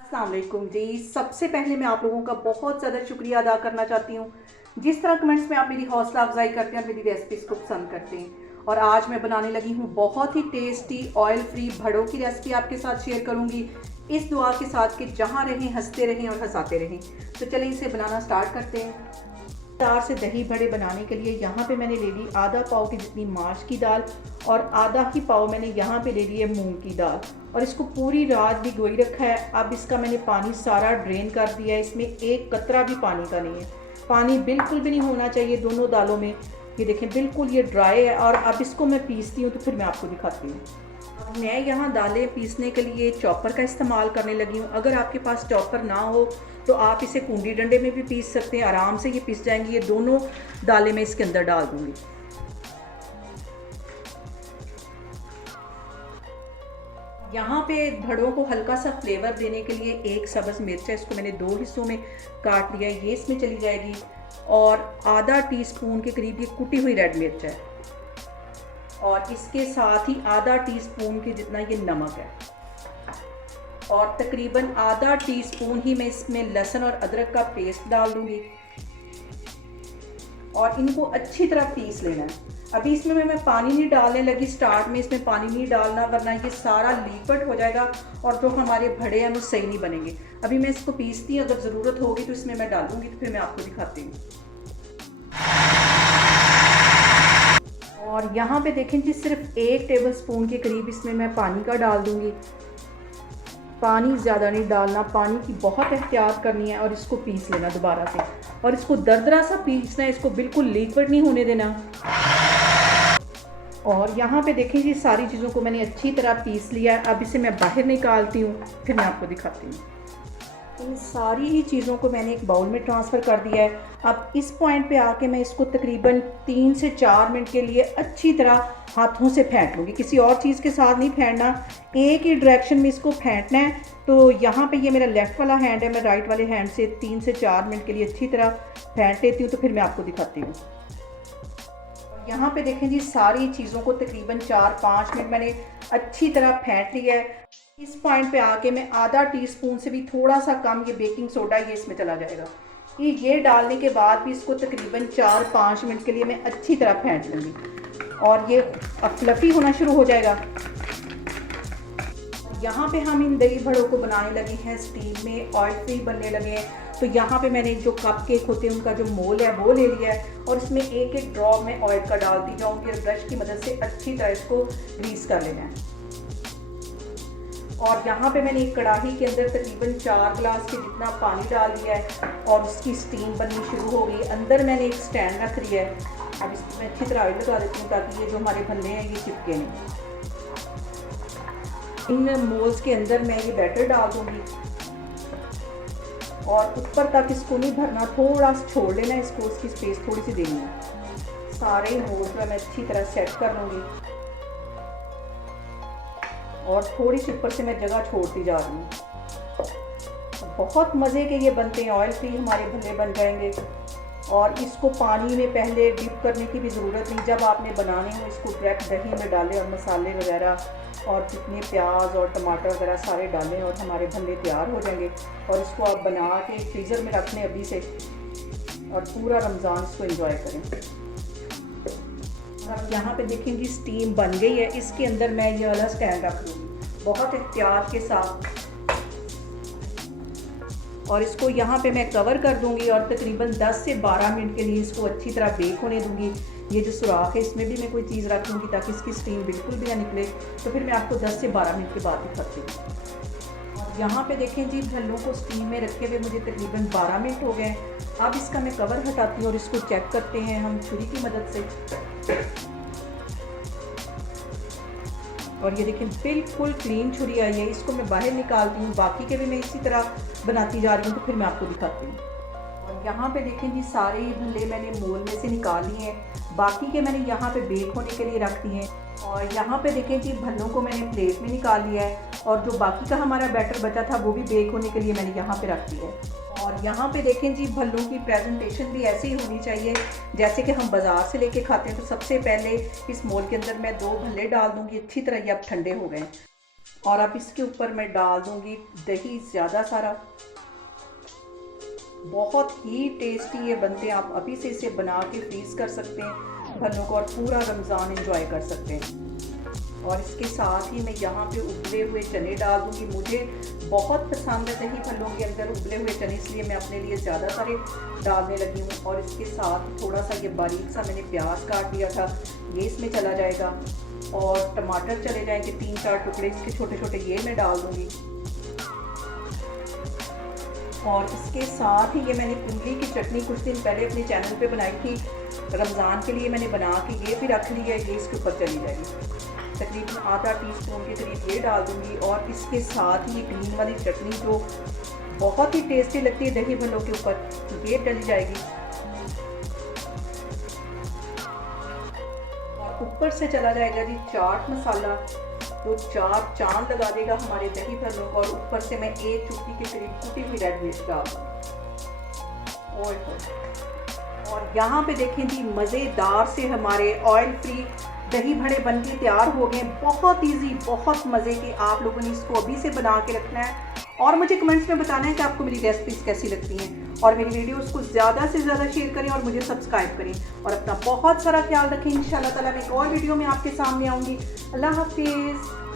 अस्सलाम वालेकुम जी। सबसे पहले मैं आप लोगों का बहुत ज़्यादा शुक्रिया अदा करना चाहती हूँ जिस तरह कमेंट्स में आप मेरी हौसला अफजाई करते हैं और मेरी रेसिपीज़ को पसंद करते हैं। और आज मैं बनाने लगी हूँ बहुत ही टेस्टी ऑयल फ्री भड़ों की रेसिपी आपके साथ शेयर करूँगी, इस दुआ के साथ कि जहाँ रहें हंसते रहें और हंसाते रहें। तो चलिए इसे बनाना स्टार्ट करते हैं। दार से दही बड़े बनाने के लिए यहाँ पे मैंने ले ली आधा पाव की जितनी मार्च की दाल और आधा ही पाव मैंने यहाँ पे ले ली है मूंग की दाल और इसको पूरी रात भिगोई रखा है। अब इसका मैंने पानी सारा ड्रेन कर दिया है, इसमें एक कतरा भी पानी का नहीं है, पानी बिल्कुल भी नहीं होना चाहिए दोनों दालों में। ये देखें बिल्कुल ये ड्राई है। और अब इसको मैं पीसती हूँ तो फिर मैं आपको दिखाती हूँ। मैं यहाँ दालें पीसने के लिए चॉपर का इस्तेमाल करने लगी हूँ। अगर आपके पास चॉपर ना हो तो आप इसे कूंडी डंडे में भी पीस सकते हैं, आराम से ये पीस जाएंगी। ये दोनों दालें मैं इसके अंदर डाल दूंगी। यहाँ पे भड़ों को हल्का सा फ्लेवर देने के लिए एक सब्ज़ मिर्च है, इसको मैंने 2 हिस्सों में काट लिया है, ये इसमें चली जाएगी। और आधा टीस्पून के करीब ये कुटी हुई रेड मिर्च है और इसके साथ ही आधा टीस्पून के जितना ये नमक है और तकरीबन आधा टीस्पून ही मैं इसमें लहसुन और अदरक का पेस्ट डाल दूंगी और इनको अच्छी तरह पीस लेना है। अभी इसमें मैं पानी नहीं डालने लगी, स्टार्ट में इसमें पानी नहीं डालना वरना ये सारा लिक्विड हो जाएगा और जो हमारे भड़े हैं वो सही नहीं बनेंगे। अभी मैं इसको पीसती हूँ, अगर ज़रूरत होगी तो इसमें मैं डालूंगी, तो फिर मैं आपको दिखाती हूँ। और यहाँ पे देखें जी सिर्फ 1 टेबलस्पून के करीब इसमें मैं पानी का डाल दूंगी। पानी ज़्यादा नहीं डालना, पानी की बहुत एहतियात करनी है और इसको पीस लेना दोबारा से। और इसको दरदरा सा पीसना है, इसको बिल्कुल लिक्विड नहीं होने देना। और यहाँ पे देखें जी सारी चीज़ों को मैंने अच्छी तरह पीस लिया है। अब इसे मैं बाहर निकालती हूँ, फिर मैं आपको दिखाती हूँ। इन सारी ही चीज़ों को मैंने एक बाउल में ट्रांसफ़र कर दिया है। अब इस पॉइंट पे आके मैं इसको तकरीबन 3 से 4 मिनट के लिए अच्छी तरह हाथों से फेंट लूँगी, किसी और चीज़ के साथ नहीं फेंटना, एक ही डायरेक्शन में इसको फेंटना है। तो यहाँ पे ये मेरा लेफ़्ट वाला हैंड है, मैं राइट वाले हैंड से 3 से 4 मिनट के लिए अच्छी तरह फेंट लेती हूँ, तो फिर मैं आपको दिखाती हूँ। यहाँ पे देखें जी सारी चीज़ों को तकरीबन 4-5 मिनट मैंने अच्छी तरह फेंट लिया है। इस पॉइंट पे आके मैं आधा टीस्पून से भी थोड़ा सा कम ये बेकिंग सोडा ये इसमें चला जाएगा। ये डालने के बाद भी इसको तकरीबन 4-5 मिनट के लिए मैं अच्छी तरह फेंट लूँगी और ये अब फ्लफ़ी होना शुरू हो जाएगा। यहाँ पे हम इन दही भड़ों को बनाने लगे हैं स्टीम में, ऑयल फ्री बनने लगे हैं। तो यहाँ पे मैंने जो कप केक होते हैं उनका जो मोल है वो ले लिया है और इसमें एक एक ड्रॉप में ऑयल का डालती जाऊँगी और ब्रश की मदद से अच्छी तरह इसको ग्रीस कर लेना है। और यहाँ पे मैंने एक कढ़ाई के अंदर तकरीबन 4 गिलास के जितना पानी डाल दिया है और उसकी स्टीम बननी शुरू हो गई। अंदर मैंने एक स्टैंड रख दिया है। अब इसमें अच्छी तरह ऑयल लगा देती हूँ ताकि ये जो हमारे भल्ले हैं ये चिपके नहीं। इन मोल्स के अंदर मैं ये बैटर डाल दूँगी और ऊपर तक इसको नहीं भरना, थोड़ा सा छोड़ लेना है इसको, उसकी स्पेस थोड़ी सी देनी है। सारे मोल्स में मैं अच्छी तरह सेट कर लूँगी और थोड़ी सी ऊपर से मैं जगह छोड़ती जा रही हूँ। बहुत मज़े के ये बनते हैं, ऑयल फ्री हमारे भल्ले बन जाएंगे। और इसको पानी में पहले डिप करने की भी ज़रूरत नहीं, जब आपने बनाने हो इसको डायरेक्ट दही में डालें और मसाले वगैरह और जितने प्याज और टमाटर वगैरह सारे डालें और हमारे भल्ले तैयार हो जाएंगे। और इसको आप बना के फ्रीज़र में रख लें अभी से और पूरा रमज़ान इसको एंजॉय करें। अब यहाँ पे देखें जी स्टीम बन गई है, इसके अंदर मैं ये वाला स्टैंड रख दूँगी बहुत एहतियात के साथ और इसको यहाँ पे मैं कवर कर दूँगी और तकरीबन 10 से 12 मिनट के लिए इसको अच्छी तरह बेक होने दूँगी। ये जो सुराख है इसमें भी मैं कोई चीज़ रख दूँगी ताकि इसकी स्टीम बिल्कुल भी ना निकले। तो फिर मैं आपको 10 से 12 मिनट के बाद दिखाती हूँ। और यहाँ पे देखें जी भल्लों को स्टीम में रखे हुए मुझे तकरीबन 12 मिनट हो गए। अब इसका मैं कवर हटाती हूँ और इसको चेक करते हैं हम छुरी की मदद से। और ये देखें बिल्कुल क्लीन छुरी आई है, इसको मैं बाहर निकालती हूँ। बाकी के भी मैं इसी तरह बनाती जा रही हूँ, तो फिर मैं आपको दिखाती हूँ। और यहाँ पे देखें जी सारे भल्ले मैंने मोल में से निकाल लिए हैं, बाकी के मैंने यहाँ पे बेक होने के लिए रख दिए हैं। और यहाँ पे देखें जी भल्लों को मैंने प्लेट में निकाल लिया है और जो बाकी का हमारा बैटर बचा था वो भी बेक होने के लिए मैंने यहाँ पे रख दिया है। और यहाँ पे देखें जी भल्लों की प्रेजेंटेशन भी ऐसी ही होनी चाहिए जैसे कि हम बाज़ार से लेके खाते हैं। तो सबसे पहले इस मोल के अंदर मैं 2 भल्ले डाल दूँगी, अच्छी तरह ये अब ठंडे हो गए। और अब इसके ऊपर मैं डाल दूंगी दही ज़्यादा सारा। बहुत ही टेस्टी ये बनते हैं, आप अभी से इसे बना के फ्रीज कर सकते हैं भल्लों को और पूरा रमज़ान एंजॉय कर सकते हैं। और इसके साथ ही मैं यहाँ पे उबले हुए चने डाल दूँगी। मुझे बहुत पसंद है दही भल्लों के अंदर उबले हुए चने, इसलिए मैं अपने लिए ज़्यादा सारे डालने लगी हूँ। और इसके साथ थोड़ा सा ये बारीक सा मैंने प्याज काट लिया था, ये इसमें चला जाएगा। और टमाटर चले जाएंगे 3-4 टुकड़े इसके छोटे छोटे, ये मैं डाल दूँगी। और इसके साथ ही ये मैंने इमली की चटनी कुछ दिन पहले अपने चैनल पे बनाई थी, रमज़ान के लिए मैंने बना के ये भी रख ली है, ये इसके ऊपर चली जाएगी। तकरीबन आधा टीस्पून के करीब ये डाल दूँगी। और इसके साथ ही ये ग्रीन वाली चटनी जो बहुत ही टेस्टी लगती है दही भल्लों के ऊपर, ये डल जाएगी। और ऊपर से चला जाएगा जी चाट मसाला, जो चार चांद लगा देगा हमारे दही भल्लों को। और ऊपर से मैं 1 चुटकी के करीब कुटी हुई रेड मिर्च डाल दूँगी। और यहाँ पे देखें जी मज़ेदार से हमारे ऑयल फ्री दही बड़े बन के तैयार हो गए। बहुत इजी, बहुत मज़े के। आप लोगों ने इसको अभी से बना के रखना है और मुझे कमेंट्स में बताना है कि आपको मेरी रेसिपीज़ कैसी लगती हैं। और मेरी वीडियोस को ज़्यादा से ज़्यादा शेयर करें और मुझे सब्सक्राइब करें। और अपना बहुत सारा ख्याल रखें। इंशाल्लाह ताला मैं एक और वीडियो में आपके सामने आऊँगी। अल्लाह हाफिज़।